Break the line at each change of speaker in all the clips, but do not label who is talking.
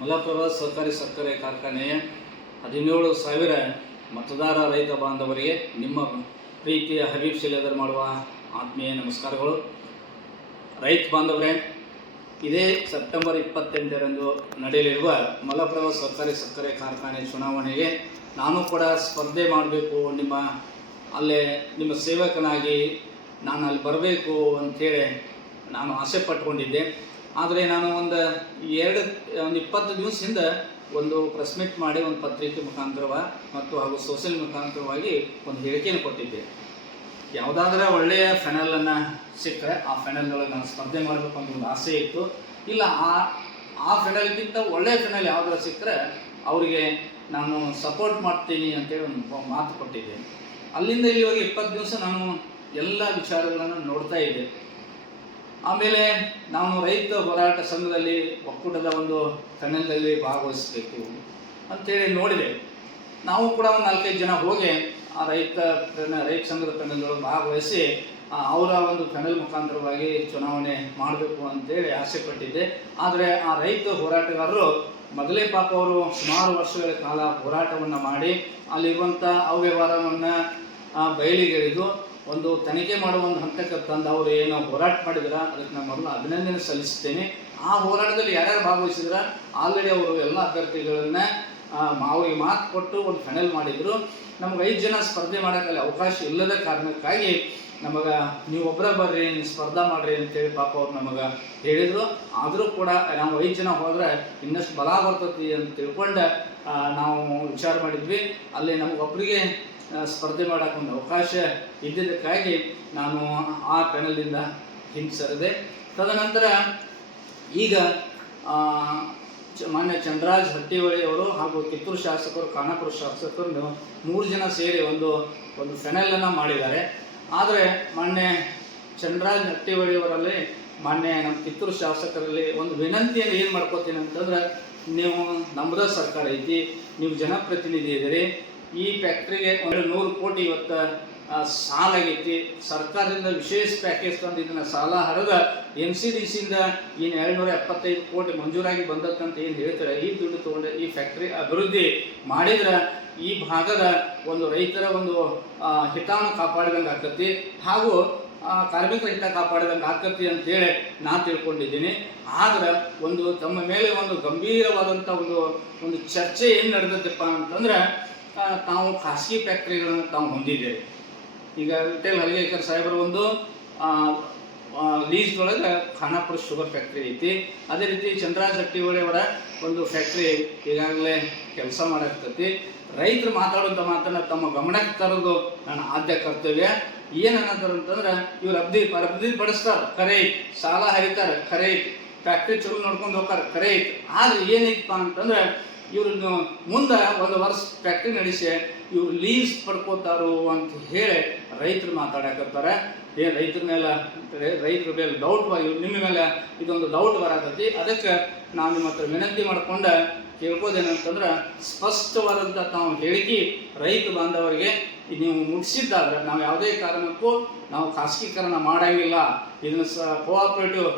ಮಲಪ್ರಭಾ ಸಹಕಾರಿ ಸಕ್ಕರೆ ಕಾರ್ಖಾನೆಯ ಹದಿನೇಳು ಸಾವಿರ ಮತದಾರ ರೈತ ಬಾಂಧವರಿಗೆ ನಿಮ್ಮ ಪ್ರೀತಿಯ ಹಬೀಬ್ ಶಿಲೇದರ್ ಮಾಡುವ ಆತ್ಮೀಯ ನಮಸ್ಕಾರಗಳು. ರೈತ ಬಾಂಧವರೇ, ಇದೇ ಸೆಪ್ಟೆಂಬರ್ ಇಪ್ಪತ್ತೆಂಟರಂದು ನಡೆಯಲಿರುವ ಮಲಪ್ರಭಾ ಸಹಕಾರಿ ಸಕ್ಕರೆ ಕಾರ್ಖಾನೆ ಚುನಾವಣೆಗೆ ನಾನು ಕೂಡ ಸ್ಪರ್ಧೆ ಮಾಡಬೇಕು ನಿಮ್ಮ ಅಲ್ಲೇ ನಿಮ್ಮ ಸೇವಕನಾಗಿ ನಾನು ಅಲ್ಲಿ ಬರಬೇಕು ಅಂಥೇಳಿ ನಾನು ಆಸೆ ಪಟ್ಕೊಂಡಿದ್ದೆ. ಆದರೆ ನಾನು ಒಂದು ಎರಡು, ಒಂದು ಇಪ್ಪತ್ತು ದಿವಸದಿಂದ ಒಂದು ಪ್ರೆಸ್ ಮೀಟ್ ಮಾಡಿ ಒಂದು ಪತ್ರಿಕೆ ಮುಖಾಂತರವ ಮತ್ತು ಹಾಗೂ ಸೋಷಿಯಲ್ ಮುಖಾಂತರವಾಗಿ ಒಂದು ಹೇಳಿಕೆಯನ್ನು ಕೊಟ್ಟಿದ್ದೆ. ಯಾವುದಾದ್ರೂ ಒಳ್ಳೆಯ ಫೆನಲನ್ನು ಸಿಕ್ಕರೆ ಆ ಫೆನಲ್ನೊಳಗೆ ನಾನು ಸ್ಪರ್ಧೆ ಮಾಡಬೇಕು ಅಂತ ಒಂದು ಆಸೆ ಇತ್ತು. ಇಲ್ಲ, ಆ ಆ ಫೆನಲ್ಗಿಂತ ಒಳ್ಳೆಯ ಫೆನಲ್ ಯಾವ್ದಾರು ಸಿಕ್ಕರೆ ಅವರಿಗೆ ನಾನು ಸಪೋರ್ಟ್ ಮಾಡ್ತೀನಿ ಅಂತೇಳಿ ಒಂದು ಮಾತು ಕೊಟ್ಟಿದ್ದೆ. ಅಲ್ಲಿಂದ ಇವಾಗ ಇಪ್ಪತ್ತು ದಿವಸ ನಾನು ಎಲ್ಲ ವಿಚಾರಗಳನ್ನು ನೋಡ್ತಾ ಇದ್ದೆ. ಆಮೇಲೆ ನಾನು ರೈತ ಹೋರಾಟ ಸಂಘದಲ್ಲಿ ಒಕ್ಕೂಟದ ಒಂದು ಫೆನಲ್ನಲ್ಲಿ ಭಾಗವಹಿಸಬೇಕು ಅಂತೇಳಿ ನೋಡಿದೆ. ನಾವು ಕೂಡ ಒಂದು ನಾಲ್ಕೈದು ಜನ ಹೋಗಿ ಆ ರೈತ ರೈತ ಸಂಘದ ಫೆನಲ್ಗಳು ಭಾಗವಹಿಸಿ ಅವರ ಒಂದು ಫೆನಲ್ ಮುಖಾಂತರವಾಗಿ ಚುನಾವಣೆ ಮಾಡಬೇಕು ಅಂತೇಳಿ ಆಸೆ ಪಟ್ಟಿದ್ದೆ. ಆದರೆ ಆ ರೈತ ಹೋರಾಟಗಾರರು ಮೊದಲೇ ಪಾಪ ಅವರು ಸುಮಾರು ವರ್ಷಗಳ ಕಾಲ ಹೋರಾಟವನ್ನು ಮಾಡಿ ಅಲ್ಲಿರುವಂಥ ಅವ್ಯವಹಾರವನ್ನು ಬಯಲಿಗೆಳೆದು ಒಂದು ತನಿಖೆ ಮಾಡುವ ಒಂದು ಹಂತಕ್ಕೆ ತಂದು ಅವರು ಏನು ಹೋರಾಟ ಮಾಡಿದ್ರ? ಅದಕ್ಕೆ ನಾನು ಮೊದಲು ಅಭಿನಂದನೆ ಸಲ್ಲಿಸುತ್ತೇನೆ. ಆ ಹೋರಾಟದಲ್ಲಿ ಯಾರ್ಯಾರು ಭಾಗವಹಿಸಿದ್ರ? ಆಲ್ರೆಡಿ ಅವರು ಎಲ್ಲ ಅಭ್ಯರ್ಥಿಗಳನ್ನ ಅವರಿಗೆ ಮಾತು ಕೊಟ್ಟು ಒಂದು ಫೈನಲ್ ಮಾಡಿದ್ರು. ನಮ್ಗೆ ಐದು ಜನ ಸ್ಪರ್ಧೆ ಮಾಡೋಕ್ಕಲ್ಲಿ ಅವಕಾಶ ಇಲ್ಲದ ಕಾರಣಕ್ಕಾಗಿ ನಮಗೆ ನೀವು ಒಬ್ಬರ ಬರ್ರಿ, ನೀವು ಸ್ಪರ್ಧಾ ಮಾಡ್ರಿ ಅಂತೇಳಿ ಪಾಪ ಅವ್ರು ನಮಗೆ ಹೇಳಿದರು. ಆದರೂ ಕೂಡ ನಾವು ಐದು ಜನ ಹೋದ್ರೆ ಇನ್ನಷ್ಟು ಬಲ ಬರ್ತೈತಿ ಅಂತ ತಿಳ್ಕೊಂಡು ನಾವು ವಿಚಾರ ಮಾಡಿದ್ವಿ. ಅಲ್ಲಿ ನಮಗೊಬ್ಬರಿಗೆ ಸ್ಪರ್ಧೆ ಮಾಡೋಕೆ ಒಂದು ಅವಕಾಶ ಇದ್ದಿದ್ದಕ್ಕಾಗಿ ನಾನು ಆ ಪೆನಲಿಂದ ಹಿಂದೆ ಸರಿದೆ ತದನಂತರ ಈಗ ಮಾನ್ಯ ಚಂದ್ರಾಜ್ ಹಟ್ಟಿಹೊಳಿ ಅವರು ಹಾಗೂ ಕಿತ್ತೂರು ಶಾಸಕರು, ಖಾನಾಪುರ ಶಾಸಕರು ಮೂರು ಜನ ಸೇರಿ ಒಂದು ಒಂದು ಫೆನಲನ್ನು ಮಾಡಿದ್ದಾರೆ. ಆದರೆ ಮಾನ್ಯ ಚಂದ್ರಾಜ್ ಹಟ್ಟಿವಳಿಯವರಲ್ಲಿ ಮಾನ್ಯ ನಮ್ಮ ಕಿತ್ತೂರು ಶಾಸಕರಲ್ಲಿ ಒಂದು ವಿನಂತಿಯನ್ನು ಏನು ಮಾಡ್ಕೋತೀನಿ ಅಂತಂದ್ರೆ, ನೀವು ನಮ್ಮದ ಸರ್ಕಾರ ಐತಿ, ನೀವು ಜನಪ್ರತಿನಿಧಿ ಇದ್ದೀರಿ ಈ ಫ್ಯಾಕ್ಟ್ರಿಗೆ ಒಂದು ನೂರು ಕೋಟಿ ಇವತ್ತು ಸಾಲ ಆಗೈತಿ. ಸರ್ಕಾರದಿಂದ ವಿಶೇಷ ಪ್ಯಾಕೇಜ್ ತಂದು ಇದನ್ನು ಸಾಲ ಹರಿದ ಎನ್ ಸಿ ಡಿ ಸಿಯಿಂದ ಏನು ಏಳ್ನೂರ ಎಪ್ಪತ್ತೈದು ಕೋಟಿ ಮಂಜೂರಾಗಿ ಬಂದತ್ತಂತ ಏನು ಹೇಳ್ತಾರೆ? ಈ ದುಡ್ಡು ತೊಗೊಂಡು ಈ ಫ್ಯಾಕ್ಟ್ರಿ ಅಭಿವೃದ್ಧಿ ಮಾಡಿದ್ರೆ ಈ ಭಾಗದ ಒಂದು ರೈತರ ಒಂದು ಹಿತವನ್ನು ಕಾಪಾಡಿದಂಗ ಆಕತಿ. ಹಾಗೂ ಕಾರ್ಮಿಕರ ಹಿತ ಕಾಪಾಡಿದಂಗೆ ಆಕತಿ ಅಂತೇಳಿ ನಾ ತಿಳ್ಕೊಂಡಿದ್ದೀನಿ. ಆದ್ರೆ ಒಂದು ತಮ್ಮ ಮೇಲೆ ಒಂದು ಗಂಭೀರವಾದಂಥ ಒಂದು ಒಂದು ಚರ್ಚೆ ಏನು ನಡೆದತ್ತಪ್ಪ ಅಂತಂದ್ರೆ ತಾವು ಖಾಸಗಿ ಫ್ಯಾಕ್ಟ್ರಿಗಳನ್ನು ತಾವು ಹೊಂದಿದ್ದೇವೆ. ಈಗ ವಿಠಲ್ ಹಲಗೇಕರ್ ಸಾಹೇಬರು ಒಂದು ಲೀಸ್ ಒಳಗೆ ಖಾನಾಪುರ ಶುಗರ್ ಫ್ಯಾಕ್ಟ್ರಿ ಐತಿ. ಅದೇ ರೀತಿ ಚಂದ್ರಾ ಅವರ ಒಂದು ಫ್ಯಾಕ್ಟ್ರಿ ಈಗಾಗಲೇ ಕೆಲಸ ಮಾಡಾಕ್ತೈತಿ ರೈತರು ಮಾತಾಡುವಂಥ ಮಾತನ್ನ ತಮ್ಮ ಗಮನಕ್ಕೆ ತರೋದು ನನ್ನ ಆದ್ಯ ಕರ್ತವ್ಯ. ಏನಂತಾರೆ ಅಂತಂದ್ರೆ, ಇವ್ರು ಅಬ್ದಿ ಅಬ್ದಿ ಪಡಿಸ್ತಾರ ಐತಿ. ಸಾಲ ಹರಿತಾರೆ, ಖರೆ ಐತಿ. ಫ್ಯಾಕ್ಟ್ರಿ ಚಲೋ ನೋಡ್ಕೊಂಡು ಹೋಗ್ತಾರೆ, ಖರೆ ಐತಿ. ಆದ್ರೆ ಏನೈತಪ್ಪ ಅಂತಂದ್ರೆ ಇವ್ರನ್ನ ಮುಂದೆ ಒಂದು ವರ್ಷ ಫ್ಯಾಕ್ಟ್ರಿ ನಡೆಸಿ ಇವ್ರು ಲೀಸ್ ಪಡ್ಕೋತಾರು ಅಂತ ಹೇಳಿ ರೈತರು ಮಾತಾಡಕತ್ತಾರೆ ಏ, ರೈತರ ಮೇಲೆ ರೈತರ ಮೇಲೆ ಡೌಟ್ ನಿಮ್ಮ ಮೇಲೆ ಇದೊಂದು ಡೌಟ್ ಬರತೈತಿ ಅದಕ್ಕೆ ನಾನು ನಿಮ್ಮ ಹತ್ರ ವಿನಂತಿ ಮಾಡ್ಕೊಂಡ ಕೇಳ್ಕೋದೇನಂತಂದ್ರೆ ಸ್ಪಷ್ಟವಾದಂಥ ತಾವು ಹೇಳಿಕೆ ರೈತ ಬಾಂಧವರಿಗೆ ನೀವು ಮುಗಿಸಿದ್ದಾದ್ರೆ ನಾವು ಯಾವುದೇ ಕಾರಣಕ್ಕೂ ನಾವು ಖಾಸಗೀಕರಣ ಮಾಡಂಗಿಲ್ಲ. ಇದನ್ನು ಸ ಕೋಆಪರೇಟಿವ್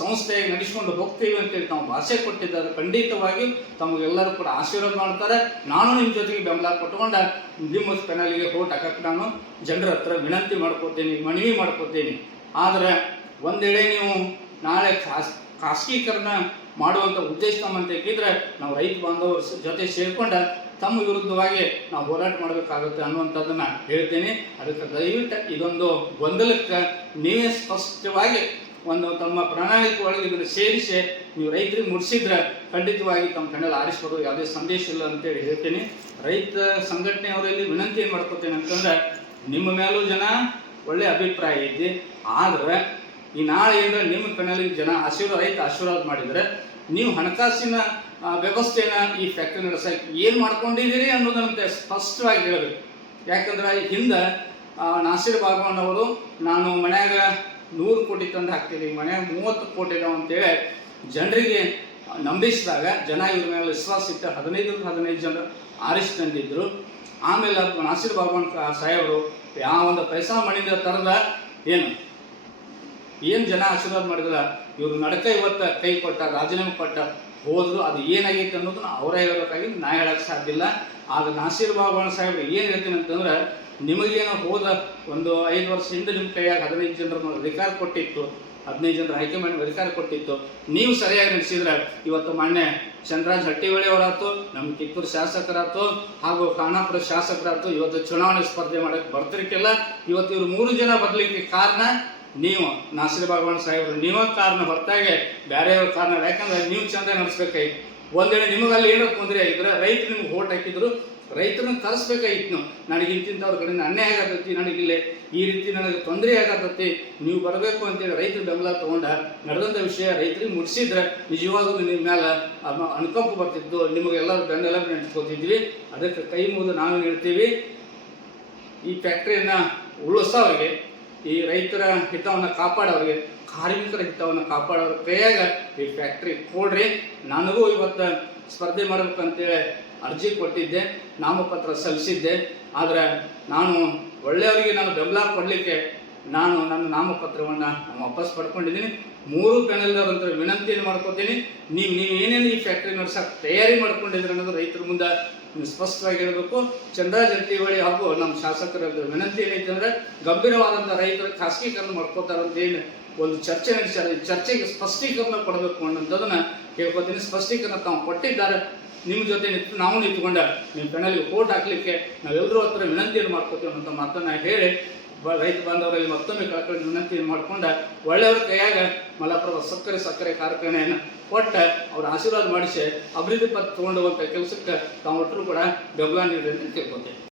ಸಂಸ್ಥೆಯಾಗಿ ನಡೆಸ್ಕೊಂಡು ಹೋಗ್ತೀವಿ ಅಂತೇಳಿ ತಾವು ಭಾಷೆ ಕೊಟ್ಟಿದ್ದಾರೆ. ಖಂಡಿತವಾಗಿ ತಮಗೆಲ್ಲರೂ ಕೂಡ ಆಶೀರ್ವಾದ ಮಾಡ್ತಾರೆ. ನಾನು ನಿಮ್ಮ ಜೊತೆಗೆ ಬೆಂಬಲ ಕೊಟ್ಕೊಂಡ ನಿಮ್ಮ ಪೆನಲ್ಗೆ ಓಟ್ ಹಾಕಕ್ಕೆ ನಾನು ಜನರ ಹತ್ರ ವಿನಂತಿ ಮಾಡ್ಕೋತೀನಿ, ಮನವಿ ಮಾಡ್ಕೋತೀನಿ. ಆದರೆ ಒಂದೆಡೆ ನೀವು ನಾಳೆ ಖಾಸ್, ಖಾಸಗೀಕರಣ ಮಾಡುವಂಥ ಉದ್ದೇಶ ನಮ್ಮಂತಿದ್ರೆ ನಾವು ರೈತ ಬಾಂಧವರ ಜೊತೆ ಸೇರ್ಕೊಂಡ ತಮ್ಮ ವಿರುದ್ಧವಾಗಿ ನಾವು ಹೋರಾಟ ಮಾಡಬೇಕಾಗುತ್ತೆ ಅನ್ನುವಂಥದ್ದನ್ನು ಹೇಳ್ತೀನಿ. ಅದಕ್ಕೆ ದಯವಿಟ್ಟು ಇದೊಂದು ಗೊಂದಲಕ್ಕೆ ನೀವೇ ಸ್ಪಷ್ಟವಾಗಿ ಒಂದು ತಮ್ಮ ಪ್ರಣಾಳಿಕೆ ಒಳಗೆ ಇದನ್ನು ಸೇರಿಸಿ ನೀವು ರೈತರಿಗೆ ಮುಡಿಸಿದ್ರೆ ಖಂಡಿತವಾಗಿ ತಮ್ಮ ಕಣ್ಣಲ್ಲಿ ಆರಿಸ್ಬೋದು. ಯಾವುದೇ ಸಂದೇಶ ಇಲ್ಲ ಅಂತೇಳಿ ಹೇಳ್ತೀನಿ. ರೈತ ಸಂಘಟನೆಯವರಲ್ಲಿ ವಿನಂತಿ ಏನು ಮಾಡ್ಕೋತೇನೆ ಅಂತಂದ್ರೆ, ನಿಮ್ಮ ಮೇಲೂ ಜನ ಒಳ್ಳೆ ಅಭಿಪ್ರಾಯ ಐತಿ. ಆದರೆ ಈ ನಾಳೆ ಏನಾರ ನಿಮ್ಮ ಕಣ್ಣಲ್ಲಿ ಜನ ಆಶೀರ್ವಾದ ರೈತ ಆಶೀರ್ವಾದ ಮಾಡಿದರೆ, ನೀವು ಹಣಕಾಸಿನ ವ್ಯವಸ್ಥೆನ ಈ ಫ್ಯಾಕ್ಟ್ರಿ ನಡೆಸಕ್ಕೆ ಏನು ಮಾಡ್ಕೊಂಡಿದ್ದೀರಿ ಅನ್ನೋದನ್ನಂತೆ ಸ್ಪಷ್ಟವಾಗಿ ಹೇಳಬೇಕು. ಯಾಕಂದ್ರೆ ಹಿಂದೆ ನಾಸಿರ್ ಬಾಗವಾನ್ ಅವರು, ನಾನು ಮನ್ಯಾಗ ನೂರು ಕೋಟಿ ತಂದು ಹಾಕ್ತೀನಿ ಮನೆ ಮೂವತ್ತು ಕೋಟಿ ಇದಾವೆ ಅಂತೇಳಿ ಜನರಿಗೆ ನಂಬಿಸಿದಾಗ ಜನ ಇವ್ರ ಮೇಲೆ ವಿಶ್ವಾಸ ಇಟ್ಟು ಹದಿನೈದು ಹದಿನೈದು ಜನ ಆರಿಸಿ ತಂದಿದ್ರು. ಆಮೇಲೆ ಅದು ನಾಸಿರ್ ಕ- ಸಾಹೇಬರು ಯಾವ ಒಂದು ಪೈಸಾ ಮಣಿದ ತರದ ಏನು? ಏನು ಜನ ಆಶೀರ್ವಾದ ಮಾಡಿದ್ರ ಇವ್ರು ನಡಕ ಇವತ್ತ ಕೈ ಕೊಟ್ಟ, ರಾಜೀನಾಮೆ ಕೊಟ್ಟ, ಹೋದ್ರು, ಅದು ಏನಾಗೈತೆ ಅನ್ನೋದನ್ನ ಅವರೇ ಹೇಳಬೇಕಾಗಿ ನಾ ಹೇಳಕ್ಕೆ ಸಾಧ್ಯ ಇಲ್ಲ. ಆದ್ರೆ ನಾಸೀರ್ ಭಗವಾನ್ ಸಾಹೇಬ್ರು ಏನು ಹೇಳ್ತೀನಿ ಅಂತಂದ್ರೆ ನಿಮಗೇನೋ ಹೋದ ಒಂದು ಐದು ವರ್ಷ ಹಿಂದೆ ನಿಮ್ಮ ಕೈಯಾಗ ಹದಿನೈದು ಜನರನ್ನು ಅಧಿಕಾರ ಕೊಟ್ಟಿತ್ತು, ಹದಿನೈದು ಜನರ ಹೈಕಮಾಂಡ್ ಅಧಿಕಾರ ಕೊಟ್ಟಿತ್ತು. ನೀವು ಸರಿಯಾಗಿ ನಡೆಸಿದ್ರೆ ಇವತ್ತು ಮಾನ್ಯ ಚಂದ್ರಾಜ್ ಹಟ್ಟಿವಳಿ ಅವರಾಯ್ತು ನಮ್ಮ ಕಿತ್ತೂರು ಶಾಸಕರಾಯ್ತು, ಹಾಗೂ ಖಾನಾಪುರ ಶಾಸಕರಾಯ್ತು ಇವತ್ತು ಚುನಾವಣೆ ಸ್ಪರ್ಧೆ ಮಾಡಕ್ಕೆ ಬರ್ತಿರ್ಕಿಲ್ಲ. ಇವತ್ತು ಇವರು ಮೂರು ಜನ ಬರ್ಲಿಕ್ಕೆ ಕಾರಣ ನೀವು, ನಾಸಿರ್ ಭಗವಾನ್ ಸಾಹೇಬ್ರು ನೀವ ಕಾರಣ ಹೊರತಾಗಿ ಬೇರೆಯವ್ರ ಕಾರಣ. ಯಾಕಂದ್ರೆ ನೀವು ಚಂದ ನಡೆಸ್ಬೇಕಾಯ್ತು ಒಂದ್ ವೇಳೆ ನಿಮಗೆ ಅಲ್ಲಿ ಏನೋ ತೊಂದರೆ ಆಗಿದ್ರೆ ರೈತರು ನಿಮ್ಗೆ ಓಟ್ ಹಾಕಿದ್ರು, ರೈತರನ್ನ ಕರೆಸ್ಬೇಕಾಗಿತ್ತು ನಾವು. ನನಗೆ ಇಂತಿಂಥವ್ರ ಕಡೆಯಿಂದ ಅನ್ಯಾಯ ಆಗತ್ತೈತಿ ನನಗಿಲ್ಲೇ ಈ ರೀತಿ ನನಗೆ ತೊಂದರೆ ಆಗತ್ತೈತಿ ನೀವು ಬರಬೇಕು ಅಂತೇಳಿ ರೈತರ ಬೆಂಬಲ ತೊಗೊಂಡ ನಡೆದಂಥ ವಿಷಯ ರೈತರಿಗೆ ಮುಟ್ಸಿದ್ರೆ ನಿಜವಾಗೂ ನಿಮ್ಮ ಮೇಲೆ ಅನುಕಂಪ ಬರ್ತಿತ್ತು ನಿಮಗೆಲ್ಲ ಬೆನ್ನೆಲ್ಲ ನೆನ್ಸ್ಕೊತಿದ್ವಿ. ಅದಕ್ಕೆ ಕೈ ಮುಗಿದು ನಾವು ಹೇಳ್ತೀವಿ, ಈ ಫ್ಯಾಕ್ಟ್ರಿಯನ್ನು ಉಳಿಸೋವ್ರಿಗೆ ಈ ರೈತರ ಹಿತವನ್ನು ಕಾಪಾಡೋರಿಗೆ ಕಾರ್ಮಿಕರ ಹಿತವನ್ನು ಕಾಪಾಡೋರು ಕೈಯಾಗ ಈ ಫ್ಯಾಕ್ಟ್ರಿ ಕೊಡ್ರಿ. ನನಗೂ ಇವತ್ತು ಸ್ಪರ್ಧೆ ಮಾಡ್ಬೇಕಂತೇಳಿ ಅರ್ಜಿ ಕೊಟ್ಟಿದ್ದೆ, ನಾಮಪತ್ರ ಸಲ್ಲಿಸಿದ್ದೆ. ಆದರೆ ನಾನು ಒಳ್ಳೆಯವರಿಗೆ ನಾನು ಬೆಂಬಲ ಕೊಡಲಿಕ್ಕೆ ನಾನು ನನ್ನ ನಾಮಪತ್ರವನ್ನು ವಾಪಸ್ ಪಡ್ಕೊಂಡಿದ್ದೀನಿ. ಮೂರು ಪ್ಯಾನೆಲ್ದವ್ರಂತ ವಿನಂತಿಯನ್ನು ಮಾಡ್ಕೊತೀನಿ. ನೀವು ನೀವು ಏನೇನು ಈ ಫ್ಯಾಕ್ಟ್ರಿ ನಡ್ಸಕ್ಕೆ ತಯಾರಿ ಮಾಡ್ಕೊಂಡಿದ್ರೆ ಅನ್ನೋದು ರೈತರ ಮುಂದೆ ನೀವು ಸ್ಪಷ್ಟವಾಗಿ ಹೇಳಬೇಕು. ಚಂದ್ರ ಜಾರಕಿಹೊಳಿ ಹಾಗೂ ನಮ್ಮ ಶಾಸಕರ ವಿನಂತಿ ಏನೈತೆ ಅಂದ್ರೆ ಗಂಭೀರವಾದಂಥ ರೈತರ ಖಾಸಗೀಕರಣ ಅಂತ ಏನು ಒಂದು ಚರ್ಚೆ ನಡೆಸ್ಯಾರ ಈ ಚರ್ಚೆಗೆ ಸ್ಪಷ್ಟೀಕರಣ ಕೊಡಬೇಕು ಅನ್ನೋದನ್ನ ಕೇಳ್ಕೊತೀನಿ. ಸ್ಪಷ್ಟೀಕರಣ ತಾವು ಕೊಟ್ಟಿದ್ದಾರೆ. ನಿಮ್ಮ ಜೊತೆ ನಿಂತು ನಾವು ನಿಂತ್ಕೊಂಡ ನಿಮ್ಮ ಪೆನಲ್ಗೆ ಓಟ್ ಹಾಕ್ಲಿಕ್ಕೆ ನಾವೆಲ್ಲರೂ ಹತ್ರ ವಿನಂತಿಯನ್ನು ಮಾಡ್ಕೋತೀವಿ ಅನ್ನೋ ಮಾತನ್ನ ಹೇಳಿ ರೈತ ಬಾಂಧವರಲ್ಲಿ ಮತ್ತೊಮ್ಮೆ ಕಳ್ಕೊಳ್ಳಿ ವಿನಂತಿಯನ್ನು ಮಾಡಿಕೊಂಡ ಒಳ್ಳೆಯವ್ರ ಕೈಯಾಗ ಮಲಪ್ರಭ ಸಕ್ಕರೆ ಸಕ್ಕರೆ ಕಾರ್ಖಾನೆಯನ್ನು ಕೊಟ್ಟ ಅವರ ಆಶೀರ್ವಾದ ಮಾಡಿಸಿ ಅಭಿವೃದ್ಧಿ ಪತ್ರ ತಗೊಂಡುವಂಥ ಕೆಲಸಕ್ಕೆ ತಾವು ಕೂಡ ಬೆಂಬಲ ನೀಡಿದೆ ಅಂತ ತಿಳ್ಕೊತೇವೆ